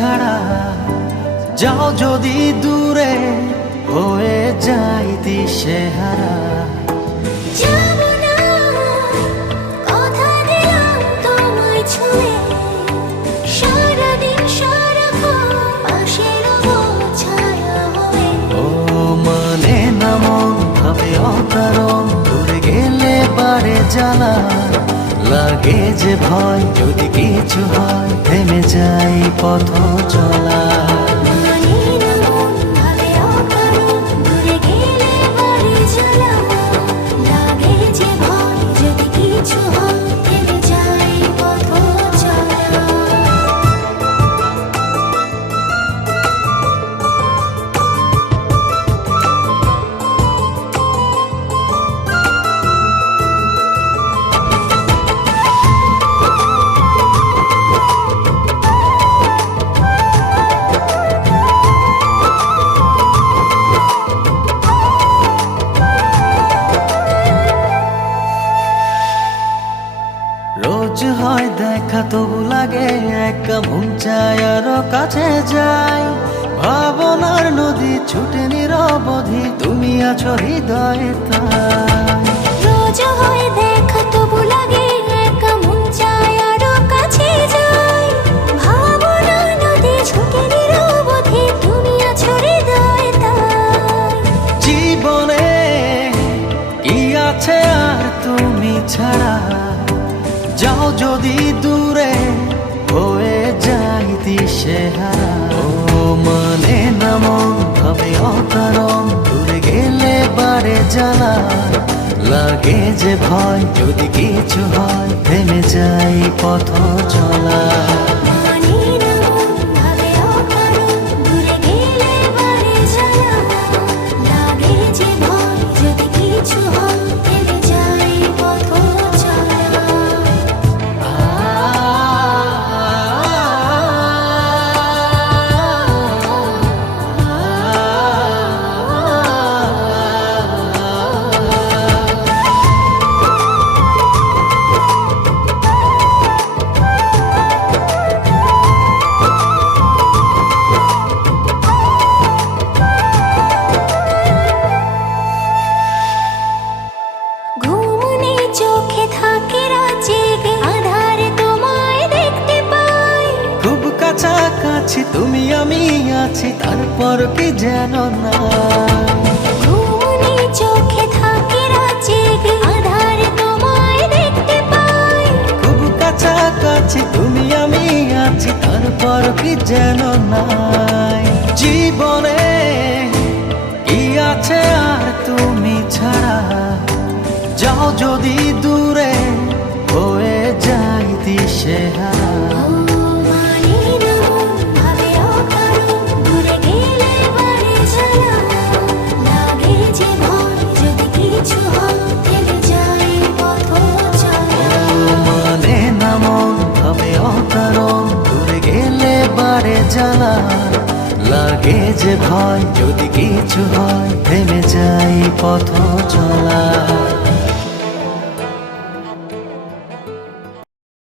ছাড়া যাও যদি দূরে হয়ে যাই দিশেহারা। যাব না, কথা দিলাম তোমায় ছুঁয়ে, সারাদিন সারাক্ষণ পাশে রবো ছায়া হয়ে। ও মানে না মন ভাবে অকারণ, দূরে গেলে বাড়ে জ্বালা, লাগে যে ভয় যদি কিছু হয় থেমে যাই পথ চলা। মানে না মন ভাবে অকারণ, দূরে গেলে বাড়ে জ্বালা, লাগে যে ভয় যদি কিছু হয় থেমে যাই পথ চলা। রোজ হয় দেখা তবু লাগে একা, মন চায় আরো কাছে যাই। ভাবনার নদী ছুটে নিরবধি, তুমি আছো হৃদয়ে তাই। রোজ হয় দেখা তবু লাগে একা, মন চায় আরো কাছে যাই। ভাবনার নদী ছুটে নিরবধি, তুমি আছো হৃদয়ে তাই। জীবনে কি আছে আর তুমি ছাড়া, যাও যদি দূরে হয়ে যাই দিশেহারা। ও মানে না মন ভাবে অকারণ, দূরে গেলে বাড়ে জ্বালা, লাগে যে ভয় যদি কিছু হয় থেমে যাই পথ চলা। মানে না মন ভাবে অকারণ, দূরে গেলে বাড়ে জ্বালা, লাগে যে ভয় যদি কিছু হয় থেমে যাই পথ চলা। ঘুমনে চোখে থাকে রাত জেগে, আধারে তোমায় দেখতে পাই। খুব কাছাকাছি তুমি আমি আছি, তারপর কি যেন না। ঘুমনে চোখে থাকে রাত জেগে, আধারে তোমায় দেখতে পাই। খুব কাছাকাছি তুমি আমি আছি, তারপর কি যেন নাই। জীবনে কি আছে আর তুমি ছাড়া, যাও যদি দূরে হয়ে যাই দিশেহারা। মানে না মন ভাবে অকারণ, দূরে গেলে বাড়ে জ্বালা, লাগে যে ভয় যদি কিছু হয় থেমে যাই পথ চলা। মানে না মন ভাবে অকারণ, দূরে গেলে বাড়ে জ্বালা, লাগে যে ভয় যদি কিছু হয় থেমে যাই পথ